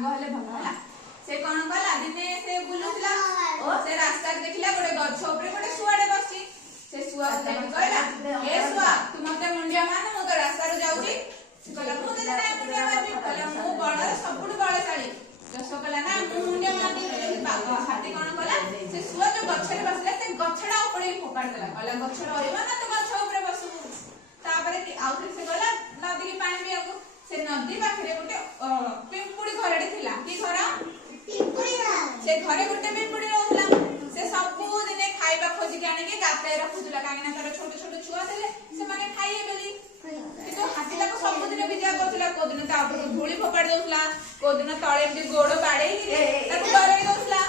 सांग हेले भल हला से कोन कला दिने से बुलुतला ओ से रास्ता देखिला गोटे गछ ऊपर गोटे सुआडे बसची से सुआ कहला ए सुआ तू मते मुंडिया मान मु तो रास्ता रो जाउची कहला मु ते ना मुंडिया मारबी कहला मु बड़ सबुठ बळशाली दस कहला ना मु मुंडिया मारती हाथी कोन कला से सुआ जो गछरे बसले से गछडा ऊपर फोकाड़ देला कहला गछ रहइबा ना तो गछ ऊपर बसु तापरे आउथरे से कहला नदी के पानी पियाको से नदी पाखरे गोटे पिंपुड़ी घरडे थिला की घर पिंपुड़ी से घरे गोटे पिंपुड़ी रहउला से सबु दिने खाइबा खोजी के आने के गाते रखुला काहे ना तार छोट छोट छुआ देले से माने खाइए बेली तो हाथीला को सबु दिन विद्या करथला को दिन ता ऊपर धूली फोपाड़ देउथला को दिन तळे एमती गोड़ बाडे ताको डराई देउथला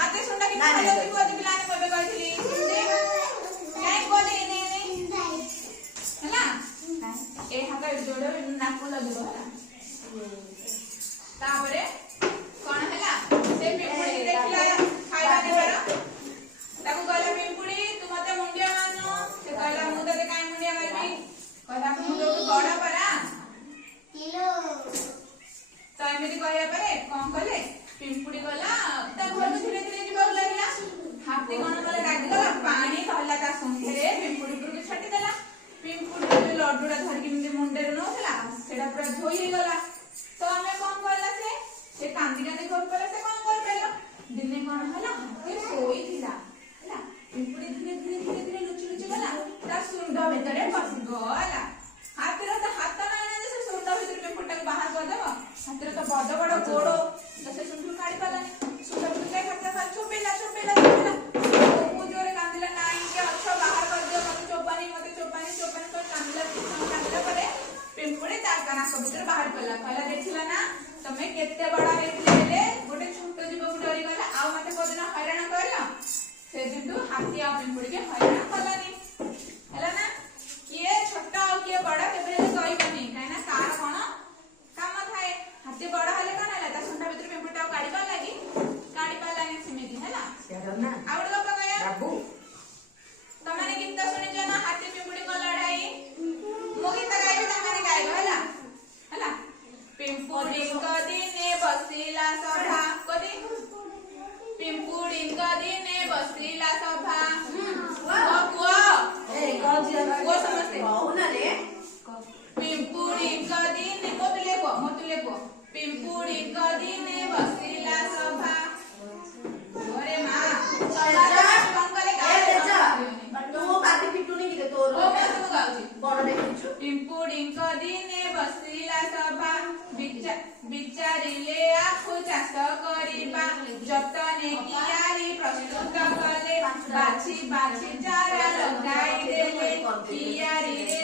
हाथे सुंडा के खाइ देउथि को दिन लाने बबे कहथिली काई को दे ने हला ए हाथ जोड़ नाको लगबो हला तापरे कोन हला से पिंपुड़ी देखला खाइबा देबार ताको कहला पिंपुड़ी तू मते मुंडिया मानो से कहला मु तते काई मुंडिया मारबी कहला मु तो बड़ा परा किलो तो एमिति कहया परे कोन कहले पिंपुड़ी कहला ता घर धीरे धीरे जीवा लागला हाथी कोन कहले रागी गला पानी कहला ता संघरे पिंपुड़ी पुर के छाटी देला पिंपुड़ी जो लड्डूडा धरकी मिंदे मुंडे नोथला सेडा पूरा धोई हे गला तो हमें कोन कहला से कांदी कांदी कर पले से कोन कर पेलो दिने कोन हला हाथी सोई थिला हला पिंपुड़ी धीरे धीरे धीरे धीरे लुचि लुचि गला ता सुंड भीतरे पसी गला हाथीर तो हाथ ना ना से सुंड भीतर पिंपुड़ी को बाहर कर देबो हाथीर तो बड़ बड़ गोड़ जसे सुंड काढी पालानी सुंड भीतर हाथ का छोपेला वो जोरे कांदिला नाई के अच्छा बाहर कर दियो मते चोपानी तो कांदिला परे पिंपुड़ी तार काना को भीतर बाहर पला कहला देखिला ना तमे केते बडा हेतिले गोटे छोट जीव को डरी गला आ मते कोदिना हैरान करला से बिंदु हाथी आ पिंपुड़ी के हैरान कलानी हला ना किए छोटा आ किए बडा केबे कहइबनी काहे ना कार कोन काम थाए हाथी बडा हले काना हला ता सुंडा भीतर पिंपुड़ी आ काडी पालानी सिमिति हला ना आवड गप गया बाबू तमाने गीत सुनि जना हाथी पिंपुड़ी को लड़ाई मो गीत गाइबे तमाने गाइबे हला हला पिंपुड़ी को दिने बसिला सभा कदी पिंपुड़ी को दिने बसिला सभा को ए को समझते हो ना रे पिंपुड़ी को दिने मोतले को पिंपुड़ी को दिने बसिला सभा अरे मां पिंपुड़ी को दिने बसिला सभा विचारिले आखु चाष करिबा जतने कियारी प्रस्तुत कले बाछी चारा लगाई देले कियारी रे